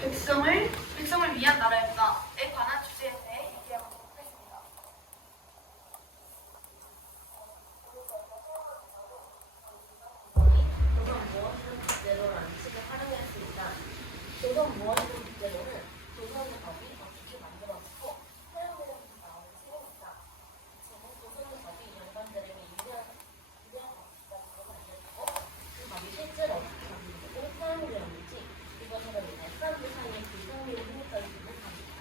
백성을 위한 나라였다에 관한 주제에 대해 얘기해보도록 하겠습니다. 조선 무엇이든 국제로라는 식을 활용했습니다. 조선 무엇이든 국제로는 조선의 법이 어떻게 만들어지고 사용되는지 나오는 책입니다. 지금 조선의 법이 영관들에게 유리한 법까지도 알려주고 그 법이 실제로 어떻게 만들어지고 사용되었는지 이것으로 인해 사람들 사이에 불성리를 생각할 수 있는 답입니다.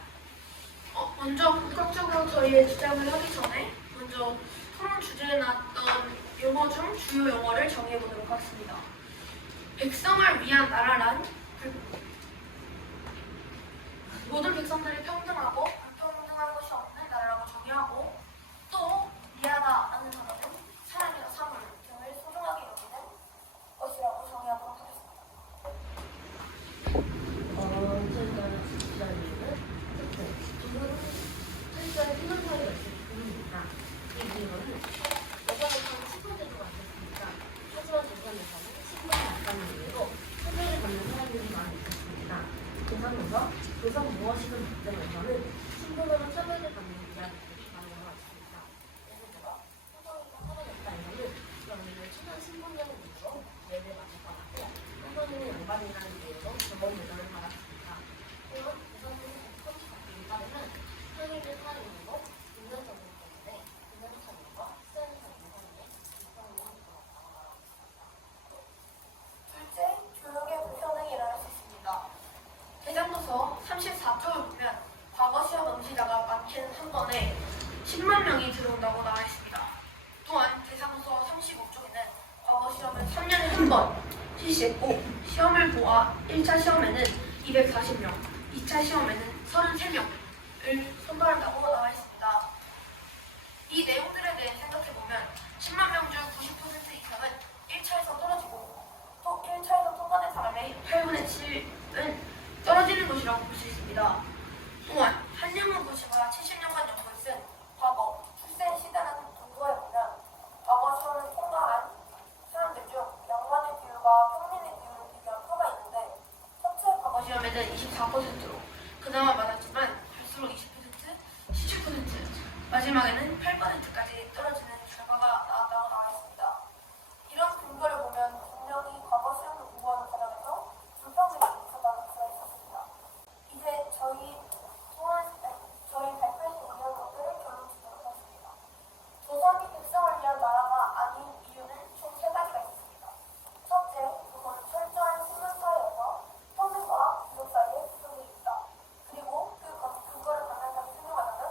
먼저 본격적으로 저희의 주장을 하기 전에 먼저 토론 주제에 나왔던 용어 중 주요 용어를 정의해보도록 하겠습니다. 백성을 위한 나라란 모든 백성들이 평등하고 불평등한 것이 없는 나라라고 정의하고, 또 미하다라는 단어는 사람이나 사물 등을 소중하게 여기는 것이라고 정의하도록 하겠습니다. 저희가 주장하는 이유는 조선은 철저히 생각하기가 있습니다. 이 이유는 여자부터는 신분제도가 있었습니다. 하지만 조선에서는 신분이 낮다는 이유로 차별을 받는 사람들이 많이 있었습니다. 조선에서 조선 무엇이든 국정에서는 신분으로 차별을 받는 이야기들이 많이 나왔습니다. 예를 들어 호정이가 살아났다에서는 여인을 천한 신분이라는 이유로 매를 많이 받았고, 호정이는 양반이라는 이유로 저번 여자를 받았습니다. 또한 조선에서 법칙이 바뀌기 따르면 상인을 살인하고 인간적인 때문에 인간살인과 수행살인 사이에 일정이 있었다고 말합니다. 둘째, 교육의 불평등이 일어날 수 있습니다. 대장도서 34쪽을 보면 과거 시험 응시자가 많게는 한 번에 10만 명이 들어온다고 나와 있습니다. 또한 대장도서 35쪽에는 과거 시험을 3년에 한 번 실시했고, 시험을 보아 1차 시험에는 240명, 2차 시험에는 33명을 선발한다고 나와 있습니다. 이 내용들에 대해 생각해보면 10만 명 중 90% 이상은 1차에서 떨어지고, 또 1차에서 통과된 사람의 8분의 7은 떨어지는 것이라고 볼 수 있습니다. 또한 한영훈 교수가 70년간 연구를 쓴 과거 출생 시대라는 근거에 보면 과거 시험을 통과한 사람들 중 양반의 비율과 평민의 비율을 비교한 표가 있는데, 첫째 과거 시험에는 24%로 그나마 많았지만 갈수록 20%, 17%, 마지막에는 8%까지 떨어지는 결과가 나왔다고 나와 있습니다. 이런 근거를 보면 분명히 과거 시험을 공부하는 과정에서 불평등이 있었다는 것이 있었습니다. 이제 저희 발표에서 의한 것들을 결론 짓도록 하겠습니다. 조선이 백성을 위한 나라가 아닌 이유는 총 3가지가 있습니다. 첫째, 조선은 철저한 신분사회여서 평민과 부족 사이에 불평등이 있다. 그리고 그거를 강력하게 설명하자면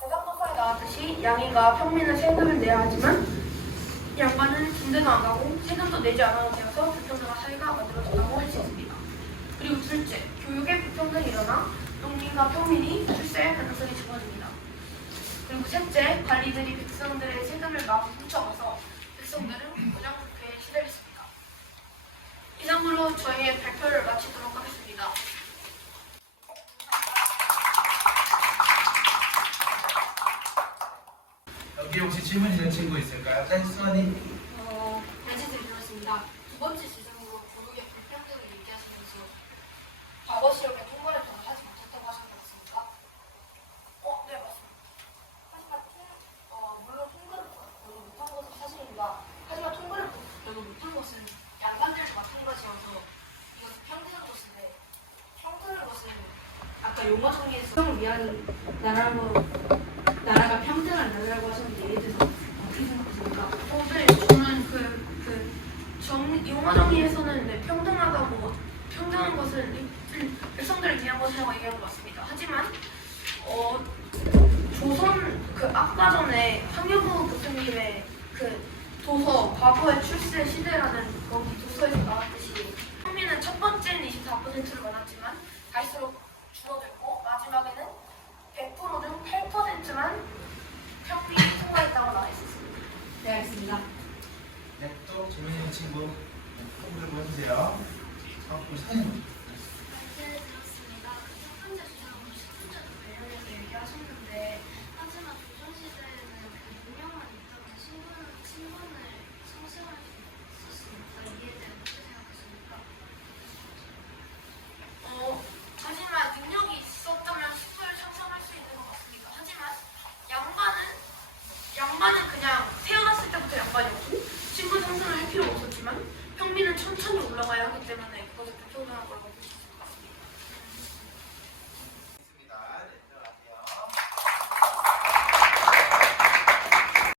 대장도서에 나왔듯이 양인과 평민은 세금을 내야 하지만 양반은 군대도 안 가고 세금도 내지 않아도 되어서 불평등한 사회가 만들어졌다고 할 수 있습니다. 그리고 둘째, 교육의 불평등이 일어나 농민과 평민이 출세할 가능성이 적어집니다. 그리고 셋째, 관리들이 백성들의 세금을 마구 훔쳐가서 백성들은 부정부패에 시달렸습니다. 이상으로 저희의 발표를 마치도록 하겠습니다. 여기 혹시 질문 있는 친구 있을까요? 네, 수원이. 다시 드리겠습니다. 두 번째 지점으로 교육의 불평등을 얘기하시면서 과거 시험에 통과를 별로 하지 못했다고 하신 것 같습니까? 네, 맞습니다. 하지만 물론 통과를 별로 못한 것은 사실입니다. 하지만 통과를 별로 못한 것은 양반들도 마찬가지여서 이것은 평등한 것인데, 평등한 것은 아까 용어 정리에서 평을 위한 나라가 평등한 나라라고 하셨는데, 예를 들어서 어떻게 생각하십니까? 네, 저는 용어 정리에서는 네, 평등한 것은 백성들을 위한 것이라고 얘기한 것 같습니다. 하지만 조선 아까 전에 황교보 교수님의 도서 과거의 출세 시대라는 거기 도서에서 나왔듯이 평민은 첫 번째는 24%를 받았지만 갈수록 줄어들고 마지막에는 100% 중 8%만 평민이 통과했다고 나와 있었습니다. 네, 알겠습니다. 네, 또 질문 있는 친구 홍보 좀 해주세요. 사진. 네, 들었습니다. 첫 번째 주장으로 시청자들 관련해서 얘기하셨는데, 하지만 조선시대에는 유명한 있다면 신분을 상실할 수 있었습니다. 이에 대해 어떻게 생각하십니까? 명하여 하기 때문에 그것이 불충분한 거라고